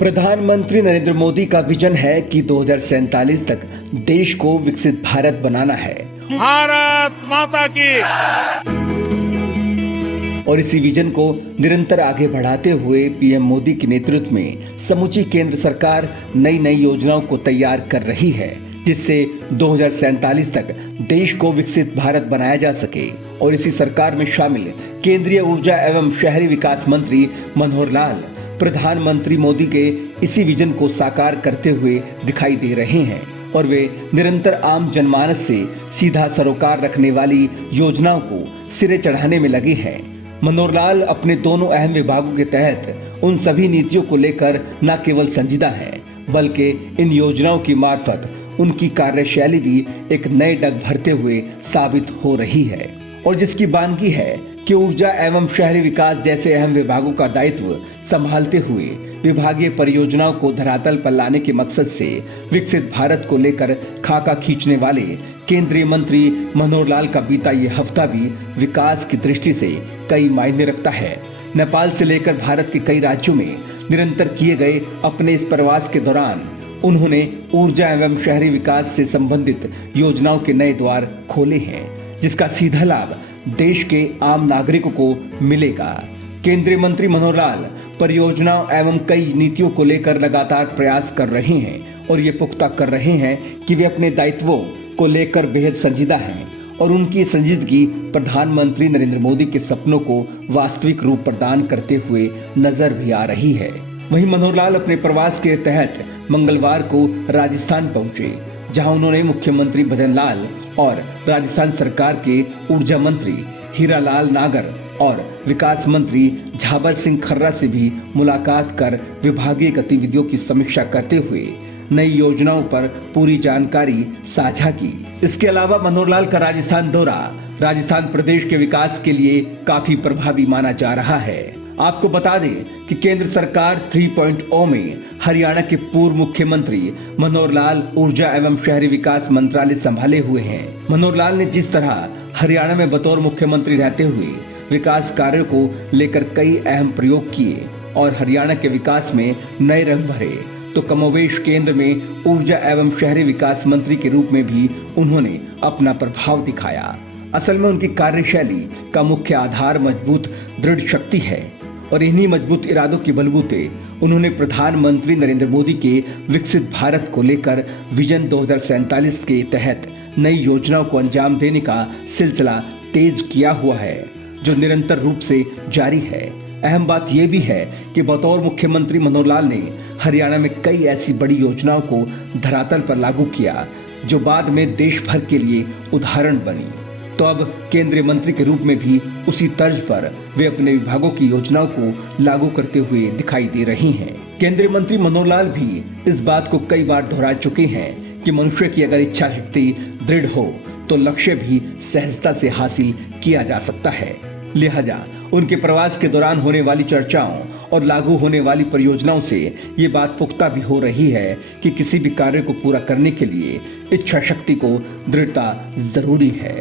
प्रधानमंत्री नरेंद्र मोदी का विजन है कि 2047 तक देश को विकसित भारत बनाना है। भारत माता की। और इसी विजन को निरंतर आगे बढ़ाते हुए पीएम मोदी के नेतृत्व में समूची केंद्र सरकार नई नई योजनाओं को तैयार कर रही है, जिससे 2047 तक देश को विकसित भारत बनाया जा सके। और इसी सरकार में शामिल केंद्रीय ऊर्जा एवं शहरी विकास मंत्री मनोहर लाल प्रधानमंत्री मोदी के इसी विजन को साकार करते हुए दिखाई दे रहे हैं और वे निरंतर आम जनमानस से सीधा सरोकार रखने वाली योजनाओं को सिरे चढ़ाने में लगे हैं। मनोहर लाल अपने दोनों अहम विभागों के तहत उन सभी नीतियों को लेकर न केवल संजीदा हैं, बल्कि इन योजनाओं की मार्फत उनकी कार्यशैली भी एक नए डग भरते हुए साबित हो रही है। और जिसकी बानगी है कि ऊर्जा एवं शहरी विकास जैसे अहम विभागों का दायित्व संभालते हुए विभागीय परियोजनाओं को धरातल पर लाने के मकसद से विकसित भारत को लेकर खाका खींचने वाले केंद्रीय मंत्री मनोहर लाल का बीता ये हफ्ता भी विकास की दृष्टि से कई मायने रखता है। नेपाल से लेकर भारत के कई राज्यों में निरंतर किए गए अपने इस प्रवास के दौरान उन्होंने ऊर्जा एवं शहरी विकास से संबंधित योजनाओं के नए द्वार खोले हैं, जिसका सीधा लाभ देश के आम नागरिकों को मिलेगा। केंद्रीय मंत्री मनोहर लाल परियोजनाओं एवं कई नीतियों को लेकर लगातार प्रयास कर रहे हैं और ये पुख्ता कर रहे हैं कि वे अपने दायित्वों को लेकर बेहद संजीदा हैं और उनकी संजीदगी प्रधानमंत्री नरेंद्र मोदी के सपनों को वास्तविक रूप प्रदान करते हुए नजर भी आ रही है। वहीं मनोहर लाल अपने प्रवास के तहत मंगलवार को राजस्थान पहुंचे, जहां उन्होंने मुख्यमंत्री भजन लाल और राजस्थान सरकार के ऊर्जा मंत्री हीरालाल नागर और विकास मंत्री झाबर सिंह खर्रा से भी मुलाकात कर विभागीय गतिविधियों की समीक्षा करते हुए नई योजनाओं पर पूरी जानकारी साझा की। इसके अलावा मनोहर लाल का राजस्थान दौरा राजस्थान प्रदेश के विकास के लिए काफी प्रभावी माना जा रहा है। आपको बता दें कि केंद्र सरकार 3.0 में हरियाणा के पूर्व मुख्यमंत्री मनोहर लाल ऊर्जा एवं शहरी विकास मंत्रालय संभाले हुए हैं। मनोहर लाल ने जिस तरह हरियाणा में बतौर मुख्यमंत्री रहते हुए विकास कार्यों को लेकर कई अहम प्रयोग किए और हरियाणा के विकास में नए रंग भरे, तो कमोबेश केंद्र में ऊर्जा एवं शहरी विकास मंत्री के रूप में भी उन्होंने अपना प्रभाव दिखाया। असल में उनकी कार्यशैली का मुख्य आधार मजबूत दृढ़ शक्ति है और इन्हीं मजबूत इरादों के बलबूते उन्होंने प्रधानमंत्री नरेंद्र मोदी के विकसित भारत को लेकर विजन 2047 के तहत नई योजनाओं को अंजाम देने का सिलसिला तेज किया हुआ है, जो निरंतर रूप से जारी है। अहम बात यह भी है कि बतौर मुख्यमंत्री मनोहर लाल ने हरियाणा में कई ऐसी बड़ी योजनाओं को धरातल पर लागू किया जो बाद में देश भर के लिए उदाहरण बनी। तो अब केंद्रीय मंत्री के रूप में भी उसी तर्ज पर वे अपने विभागों की योजनाओं को लागू करते हुए दिखाई दे रही हैं। केंद्रीय मंत्री मनोहर लाल भी इस बात को कई बार दोहरा चुके हैं कि मनुष्य की अगर इच्छा शक्ति दृढ़ हो तो लक्ष्य भी सहजता से हासिल किया जा सकता है। लिहाजा उनके प्रवास के दौरान होने वाली चर्चाओं और लागू होने वाली परियोजनाओं से ये बात पुख्ता भी हो रही है कि किसी भी कार्य को पूरा करने के लिए इच्छा शक्ति को दृढ़ता जरूरी है।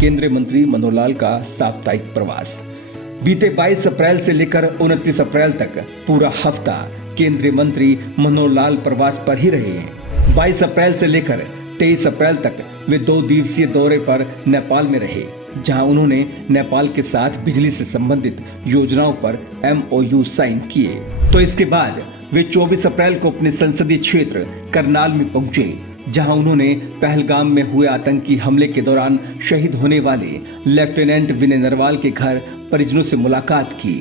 केंद्रीय मंत्री मनोहर लाल का साप्ताहिक प्रवास बीते 22 अप्रैल से लेकर 29 अप्रैल तक पूरा हफ्ता केंद्रीय मंत्री मनोहर लाल प्रवास पर ही रहे हैं। 22 अप्रैल से लेकर 23 अप्रैल तक वे 2 दिवसीय दौरे पर नेपाल में रहे, जहां उन्होंने नेपाल के साथ बिजली से संबंधित योजनाओं पर MOU साइन किए। तो इसके बाद वे 24 अप्रैल को अपने संसदीय क्षेत्र करनाल में पहुंचे, जहां उन्होंने पहलगाम में हुए आतंकी हमले के दौरान शहीद होने वाले लेफ्टिनेंट विनय नरवाल के घर परिजनों से मुलाकात की।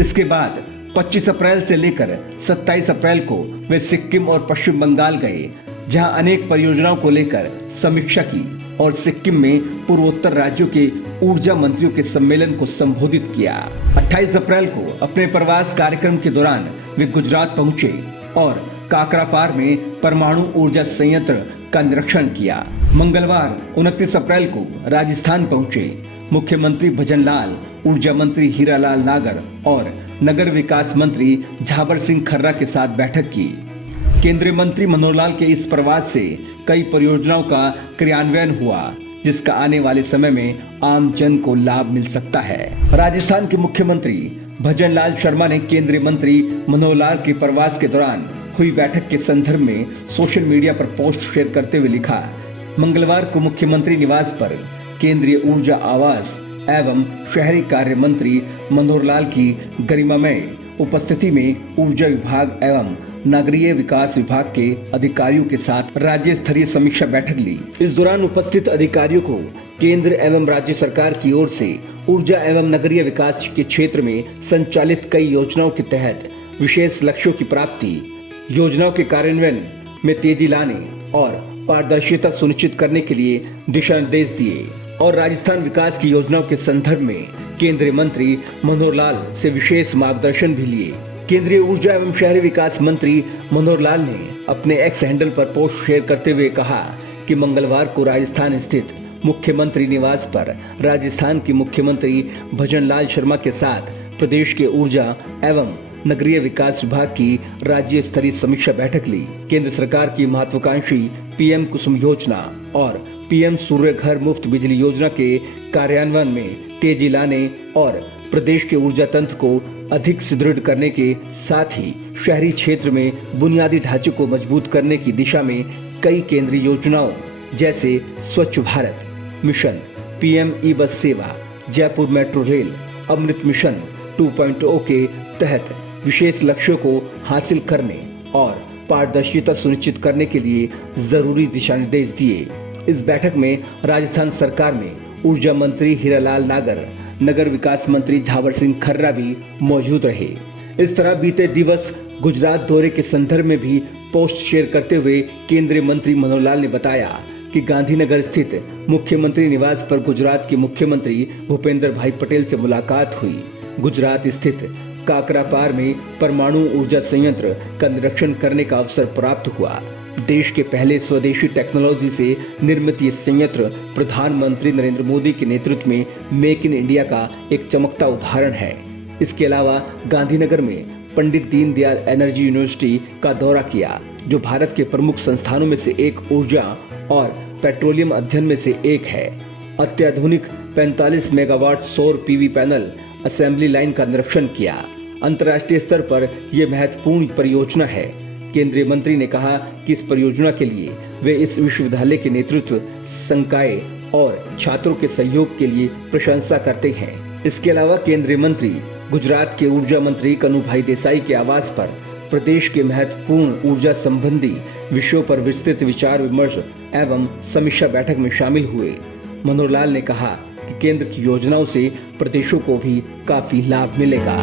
इसके बाद 25 अप्रैल से लेकर 27 अप्रैल को वे सिक्किम और पश्चिम बंगाल गए, जहां अनेक परियोजनाओं को लेकर समीक्षा की और सिक्किम में पूर्वोत्तर राज्यों के ऊर्जा मंत्रियों के सम्मेलन को संबोधित किया। 28 अप्रैल को अपने प्रवास कार्यक्रम के दौरान वे गुजरात पहुंचे और काकरापार में परमाणु ऊर्जा संयंत्र का निरीक्षण किया। मंगलवार 29 अप्रैल को राजस्थान पहुंचे। मुख्यमंत्री भजन लाल, ऊर्जा मंत्री हीरालाल नागर और नगर विकास मंत्री झाबर सिंह खर्रा के साथ बैठक की। केंद्रीय मंत्री मनोहर लाल के इस प्रवास से कई परियोजनाओं का क्रियान्वयन हुआ, जिसका आने वाले समय में आम जन को लाभ मिल सकता है। राजस्थान के मुख्यमंत्री भजनलाल शर्मा ने केंद्रीय मंत्री मनोहर लाल के प्रवास के दौरान हुई बैठक के संदर्भ में सोशल मीडिया पर पोस्ट शेयर करते हुए लिखा, मंगलवार को मुख्यमंत्री निवास पर केंद्रीय ऊर्जा आवास एवं शहरी कार्य मंत्री मनोहर लाल की गरिमामय उपस्थिति में ऊर्जा विभाग एवं नगरीय विकास विभाग के अधिकारियों के साथ राज्य स्तरीय समीक्षा बैठक ली। इस दौरान उपस्थित अधिकारियों को केंद्र एवं राज्य सरकार की ओर से ऊर्जा एवं नगरीय विकास के क्षेत्र में संचालित कई योजनाओं के तहत विशेष लक्ष्यों की प्राप्ति, योजनाओं के कार्यान्वयन में तेजी लाने और पारदर्शिता सुनिश्चित करने के लिए दिशा निर्देश दिए और राजस्थान विकास की योजनाओं के संदर्भ में केंद्रीय मंत्री मनोहर लाल से विशेष मार्गदर्शन भी लिए। केंद्रीय ऊर्जा एवं शहरी विकास मंत्री मनोहर लाल ने अपने एक्स हैंडल पर पोस्ट शेयर करते हुए कहा कि मंगलवार को राजस्थान स्थित मुख्यमंत्री निवास पर राजस्थान के मुख्यमंत्री भजनलाल शर्मा के साथ प्रदेश के ऊर्जा एवं नगरीय विकास विभाग की राज्य स्तरीय समीक्षा बैठक ली। केंद्र सरकार की महत्वाकांक्षी पीएम कुसुम योजना और पीएम सूर्य घर मुफ्त बिजली योजना के कार्यान्वयन में तेजी लाने और प्रदेश के ऊर्जा तंत्र को अधिक सुदृढ़ करने के साथ ही शहरी क्षेत्र में बुनियादी ढांचे को मजबूत करने की दिशा में कई केंद्रीय योजनाओं जैसे स्वच्छ भारत मिशन, पीएम ई बस सेवा, जयपुर मेट्रो रेल, अमृत मिशन 2.0 के तहत विशेष लक्ष्यों को हासिल करने और पारदर्शिता सुनिश्चित करने के लिए जरूरी दिशा निर्देश दिए। इस बैठक में राजस्थान सरकार में ऊर्जा मंत्री हीरालाल नागर, नगर विकास मंत्री झावर सिंह खर्रा भी मौजूद रहे। इस तरह बीते दिवस गुजरात दौरे के संदर्भ में भी पोस्ट शेयर करते हुए केंद्रीय मंत्री मनोहर लाल ने बताया कि गांधीनगर स्थित मुख्यमंत्री निवास पर गुजरात के मुख्यमंत्री भूपेंद्र भाई पटेल से मुलाकात हुई। गुजरात स्थित काकरापार में परमाणु ऊर्जा संयंत्र का निरीक्षण करने का अवसर प्राप्त हुआ। देश के पहले स्वदेशी टेक्नोलॉजी से निर्मित ये संयंत्र प्रधानमंत्री नरेंद्र मोदी के नेतृत्व में मेक इन इंडिया का एक चमकता उदाहरण है। इसके अलावा गांधीनगर में पंडित दीनदयाल एनर्जी यूनिवर्सिटी का दौरा किया, जो भारत के प्रमुख संस्थानों में से एक ऊर्जा और पेट्रोलियम अध्ययन में से एक है। अत्याधुनिक 45 मेगावाट सौर पीवी पैनल असेंबली लाइन का निरीक्षण किया। अंतर्राष्ट्रीय स्तर पर यह महत्वपूर्ण परियोजना है। केंद्रीय मंत्री ने कहा कि इस परियोजना के लिए वे इस विश्वविद्यालय के नेतृत्व, संकाय और छात्रों के सहयोग के लिए प्रशंसा करते हैं। इसके अलावा केंद्रीय मंत्री गुजरात के ऊर्जा मंत्री कनुभाई देसाई के आवास पर प्रदेश के महत्वपूर्ण ऊर्जा संबंधी विषयों पर विस्तृत विचार विमर्श एवं समीक्षा बैठक में शामिल हुए। मनोहर लाल ने कहा कि केंद्र की योजनाओं से प्रदेशों को भी काफी लाभ मिलेगा।